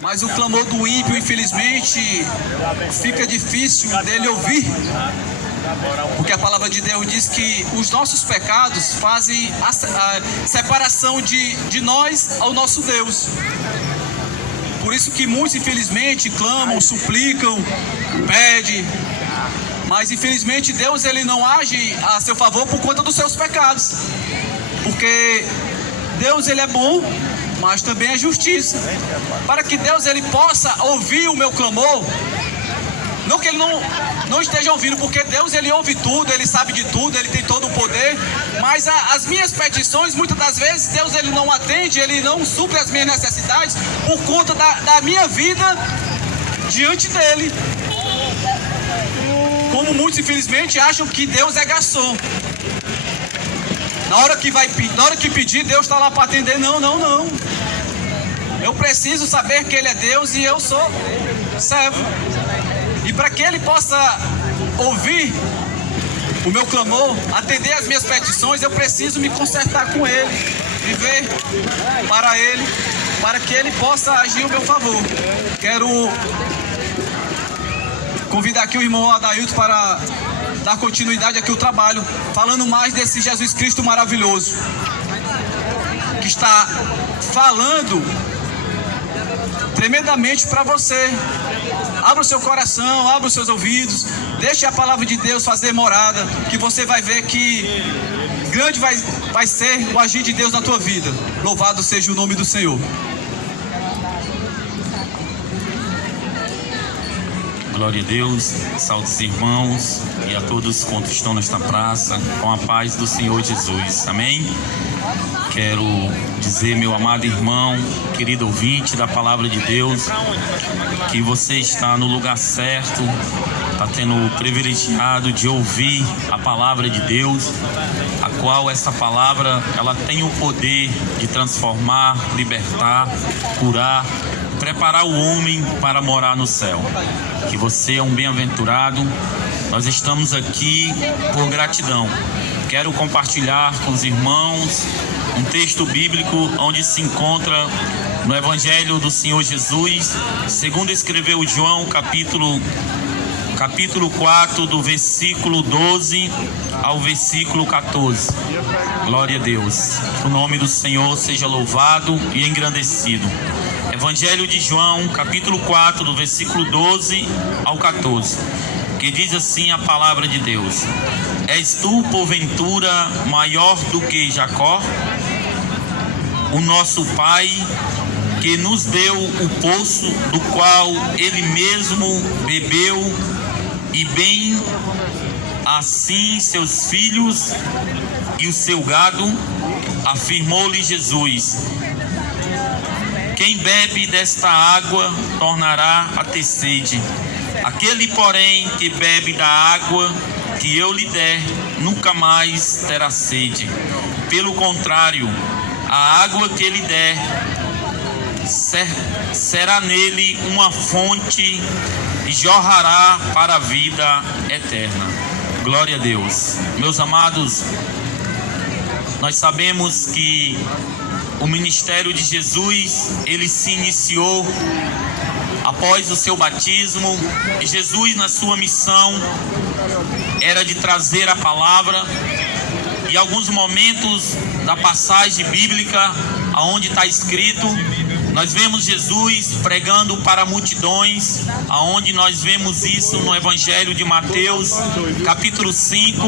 Mas o clamor do ímpio, infelizmente, fica difícil dele ouvir. Porque a palavra de Deus diz que os nossos pecados fazem a separação de nós ao nosso Deus. Por isso que muitos, infelizmente, clamam, suplicam, pedem. Mas, infelizmente, Deus ele não age a seu favor por conta dos seus pecados. Porque Deus ele é bom, mas também é justiça. Para que Deus ele possa ouvir o meu clamor, não que ele não esteja ouvindo, porque Deus ele ouve tudo, ele sabe de tudo, ele tem todo o poder, mas as minhas petições, muitas das vezes, Deus ele não atende, ele não supre as minhas necessidades por conta da minha vida diante dele. Como muitos, infelizmente, acham que Deus é garçom. Na hora que pedir, Deus está lá para atender. Não. Eu preciso saber que Ele é Deus e eu sou servo. E para que Ele possa ouvir o meu clamor, atender as minhas petições, eu preciso me consertar com Ele, viver para Ele, para que Ele possa agir ao meu favor. Quero convidar aqui o irmão Adailton para dar continuidade aqui ao trabalho, falando mais desse Jesus Cristo maravilhoso, que está falando tremendamente para você. Abra o seu coração, abra os seus ouvidos, deixe a palavra de Deus fazer morada, que você vai ver que grande vai ser o agir de Deus na tua vida. Louvado seja o nome do Senhor. Glória a Deus, salve os irmãos e a todos quantos estão nesta praça, com a paz do Senhor Jesus, amém? Quero dizer, meu amado irmão, querido ouvinte da palavra de Deus, que você está no lugar certo, está tendo o privilegiado de ouvir a palavra de Deus, a qual essa palavra, ela tem o poder de transformar, libertar, curar, preparar o homem para morar no céu. Que você é um bem-aventurado. Nós estamos aqui por gratidão. Quero compartilhar com os irmãos um texto bíblico onde se encontra no Evangelho do Senhor Jesus, segundo escreveu João, capítulo 4, do versículo 12 ao versículo 14. Glória a Deus. Que o nome do Senhor seja louvado e engrandecido. Evangelho de João, capítulo 4, do versículo 12 ao 14, que diz assim a palavra de Deus: És tu, porventura, maior do que Jacó, o nosso pai, que nos deu o poço do qual ele mesmo bebeu, e bem assim seus filhos e o seu gado? Afirmou-lhe Jesus: Quem bebe desta água tornará a ter sede. Aquele, porém, que bebe da água que eu lhe der, nunca mais terá sede. Pelo contrário, a água que ele der será nele uma fonte e jorrará para a vida eterna. Glória a Deus. Meus amados, nós sabemos que o ministério de Jesus, ele se iniciou após o seu batismo. E Jesus, na sua missão, era de trazer a palavra. E alguns momentos da passagem bíblica, aonde está escrito, nós vemos Jesus pregando para multidões, aonde nós vemos isso no Evangelho de Mateus, capítulo 5,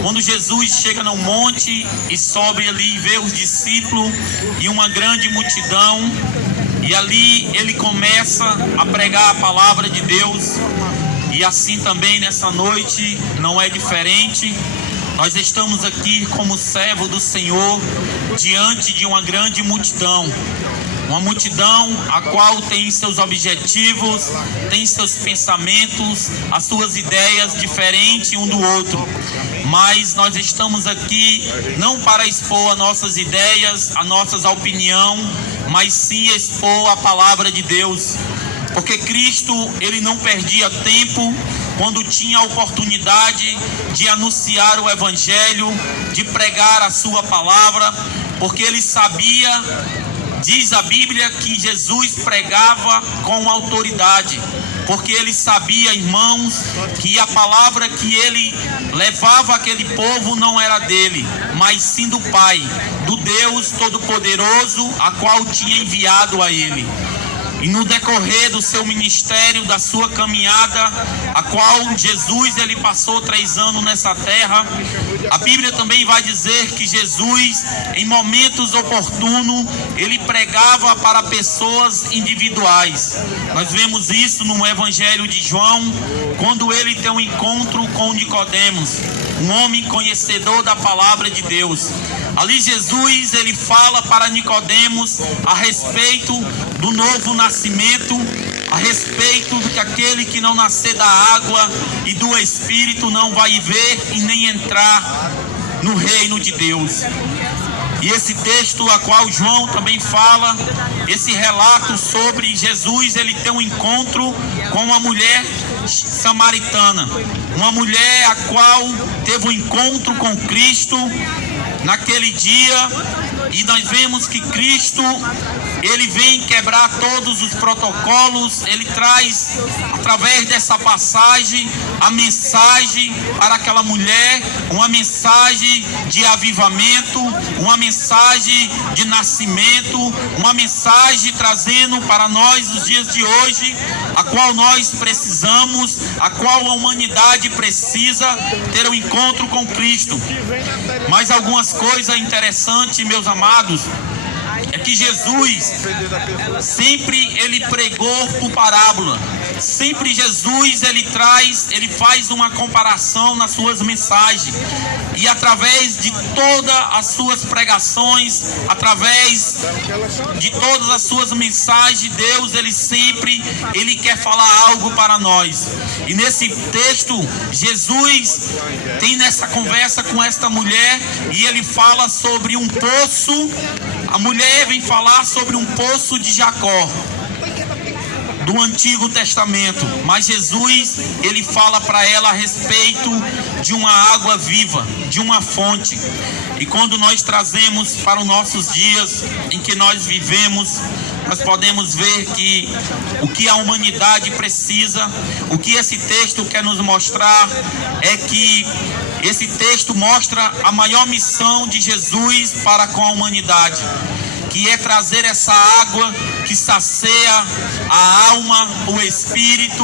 quando Jesus chega no monte e sobe ali e vê os discípulos e uma grande multidão, e ali ele começa a pregar a palavra de Deus. E assim também nessa noite não é diferente. Nós estamos aqui como servo do Senhor diante de uma grande multidão. Uma multidão a qual tem seus objetivos, tem seus pensamentos, as suas ideias diferentes um do outro. Mas nós estamos aqui não para expor as nossas ideias, as nossas opiniões, mas sim expor a palavra de Deus. Porque Cristo, ele não perdia tempo quando tinha a oportunidade de anunciar o Evangelho, de pregar a sua palavra, porque ele sabia Diz a Bíblia que Jesus pregava com autoridade, porque ele sabia, irmãos, que a palavra que ele levava àquele povo não era dele, mas sim do Pai, do Deus Todo-Poderoso, a qual tinha enviado a ele. E no decorrer do seu ministério, da sua caminhada, a qual Jesus ele passou 3 anos nessa terra, a Bíblia também vai dizer que Jesus, em momentos oportunos, ele pregava para pessoas individuais. Nós vemos isso no Evangelho de João, quando ele tem um encontro com Nicodemos, um homem conhecedor da palavra de Deus. Ali Jesus ele fala para Nicodemos a respeito do novo nascimento, a respeito de que aquele que não nascer da água e do Espírito não vai ver e nem entrar no reino de Deus. E esse texto a qual João também fala, esse relato sobre Jesus, ele tem um encontro com uma mulher samaritana, uma mulher a qual teve um encontro com Cristo naquele dia, e nós vemos que Cristo ele vem quebrar todos os protocolos. Ele traz através dessa passagem a mensagem para aquela mulher, uma mensagem de avivamento, uma mensagem de nascimento, uma mensagem trazendo para nós os dias de hoje, a qual nós precisamos, a qual a humanidade precisa ter um encontro com Cristo. Mas algumas coisas interessantes, meus amados, é que Jesus sempre ele pregou por parábola. Sempre Jesus ele faz uma comparação nas suas mensagens. E através de todas as suas pregações, através de todas as suas mensagens, Deus ele quer falar algo para nós. E nesse texto, Jesus tem nessa conversa com esta mulher e ele fala sobre um poço. A mulher vem falar sobre um poço de Jacó, do Antigo Testamento, mas Jesus ele fala para ela a respeito de uma água viva, de uma fonte. E quando nós trazemos para os nossos dias em que nós vivemos, nós podemos ver que o que a humanidade precisa, o que esse texto quer nos mostrar é que esse texto mostra a maior missão de Jesus para com a humanidade, que é trazer essa água que sacia a alma, o espírito.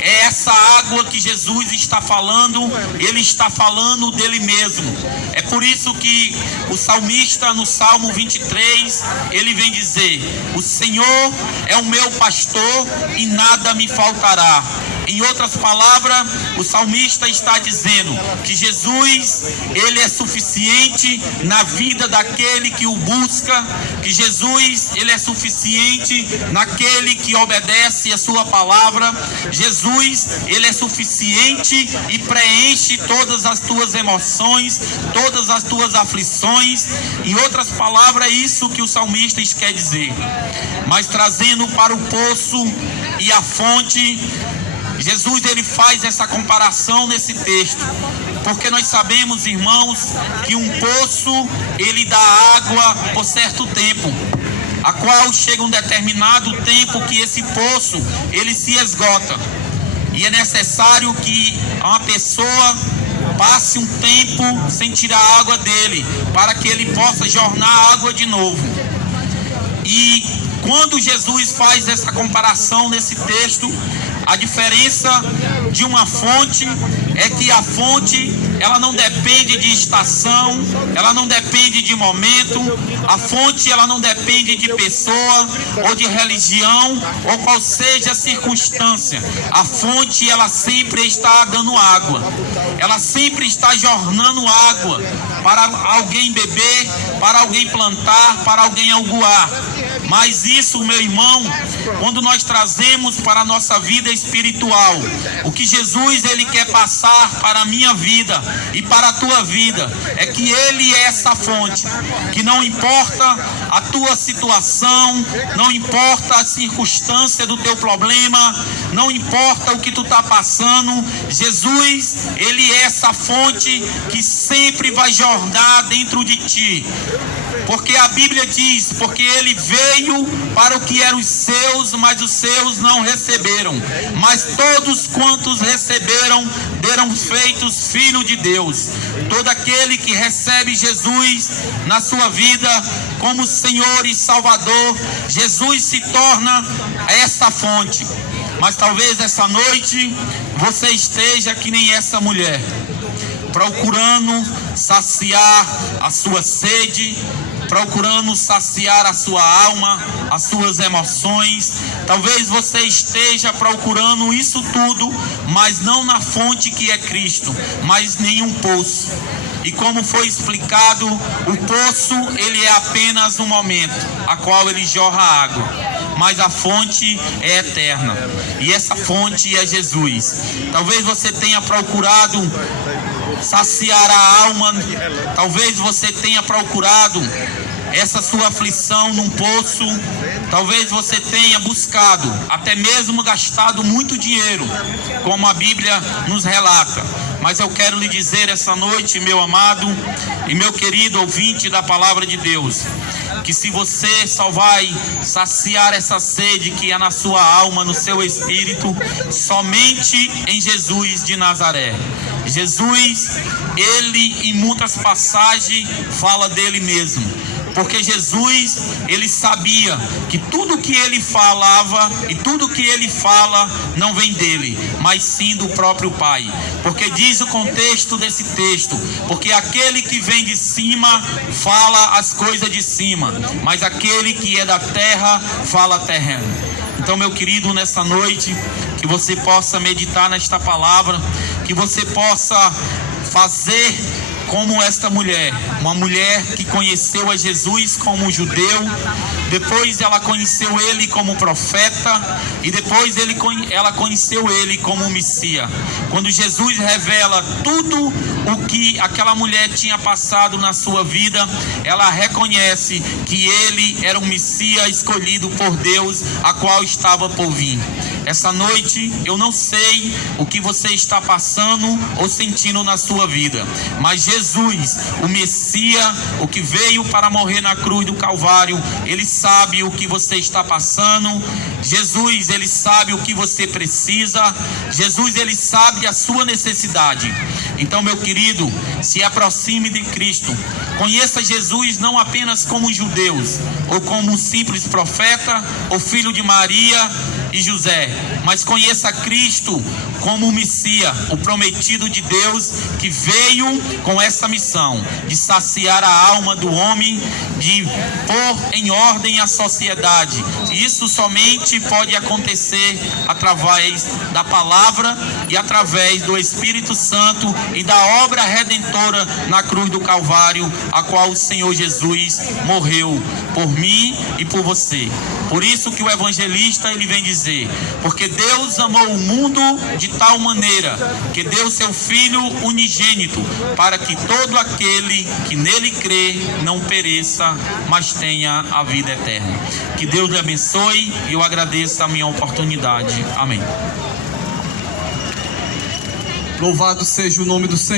É essa água que Jesus está falando, ele está falando dele mesmo. É por isso que o salmista no Salmo 23, ele vem dizer: o Senhor é o meu pastor e nada me faltará. Em outras palavras, o salmista está dizendo que Jesus, ele é suficiente na vida daquele que o busca, que Jesus, ele é suficiente naquele que obedece a sua palavra. Jesus, ele é suficiente e preenche todas as tuas emoções, todas as tuas aflições. Em outras palavras, é isso que o salmista quer dizer. Mas trazendo para o poço e a fonte, Jesus ele faz essa comparação nesse texto, porque nós sabemos, irmãos, que um poço ele dá água por certo tempo, a qual chega um determinado tempo que esse poço ele se esgota, e é necessário que uma pessoa passe um tempo sem tirar a água dele, para que ele possa jorrar água de novo. E quando Jesus faz essa comparação nesse texto, a diferença de uma fonte é que a fonte ela não depende de estação, ela não depende de momento, a fonte ela não depende de pessoa ou de religião ou qual seja a circunstância. A fonte ela sempre está dando água, ela sempre está jornando água para alguém beber, para alguém plantar, para alguém aguar. Mas isso, meu irmão, quando nós trazemos para a nossa vida espiritual, o que Jesus ele quer passar para a minha vida e para a tua vida, é que ele é essa fonte, que não importa a tua situação, não importa a circunstância do teu problema, não importa o que tu está passando, Jesus, ele é essa fonte que sempre vai jorrar dentro de ti. Porque a Bíblia diz, porque ele veio para o que eram os seus, mas os seus não receberam. Mas todos quantos receberam, deram feitos filhos de Deus. Todo aquele que recebe Jesus na sua vida como Senhor e Salvador, Jesus se torna essa fonte. Mas talvez essa noite você esteja que nem essa mulher, procurando saciar a sua sede, procurando saciar a sua alma, as suas emoções. Talvez você esteja procurando isso tudo, mas não na fonte que é Cristo, mas nenhum poço. E como foi explicado, o poço ele é apenas um momento, a qual ele jorra água, mas a fonte é eterna. E essa fonte é Jesus. Talvez você tenha procurado saciar a alma, talvez você tenha procurado essa sua aflição num poço, talvez você tenha buscado, até mesmo gastado muito dinheiro, como a Bíblia nos relata. Mas eu quero lhe dizer essa noite, meu amado e meu querido ouvinte da palavra de Deus, que se você só vai saciar essa sede que é na sua alma, no seu espírito, somente em Jesus de Nazaré. Jesus, ele em muitas passagens fala dele mesmo, porque Jesus, ele sabia que tudo que ele falava e tudo que ele fala não vem dele, mas sim do próprio Pai. Porque diz o contexto desse texto, porque aquele que vem de cima fala as coisas de cima, mas aquele que é da terra fala terreno. Então, meu querido, nessa noite, que você possa meditar nesta palavra, que você possa fazer como esta mulher, uma mulher que conheceu a Jesus como judeu, depois ela conheceu ele como profeta e depois ela conheceu ele como Messias. Quando Jesus revela tudo o que aquela mulher tinha passado na sua vida, ela reconhece que ele era um Messias escolhido por Deus, a qual estava por vir. Essa noite eu não sei o que você está passando ou sentindo na sua vida, mas Jesus, o Messias, o que veio para morrer na cruz do Calvário, ele sabe o que você está passando. Jesus, ele sabe o que você precisa. Jesus, ele sabe a sua necessidade. Então, meu querido, se aproxime de Cristo. Conheça Jesus não apenas como judeus, ou como um simples profeta, ou filho de Maria e José, mas conheça Cristo como o Messias, o prometido de Deus, que veio com essa missão de saciar a alma do homem, de pôr em ordem a sociedade. Isso somente pode acontecer através da palavra e através do Espírito Santo e da obra redentora na cruz do Calvário, a qual o Senhor Jesus morreu por mim e por você. Por isso que o evangelista ele vem dizer, porque Deus amou o mundo de tal maneira que deu seu Filho unigênito, para que todo aquele que nele crê não pereça, mas tenha a vida eterna. Que Deus lhe abençoe e eu agradeço a minha oportunidade. Amém. Louvado seja o nome do Senhor.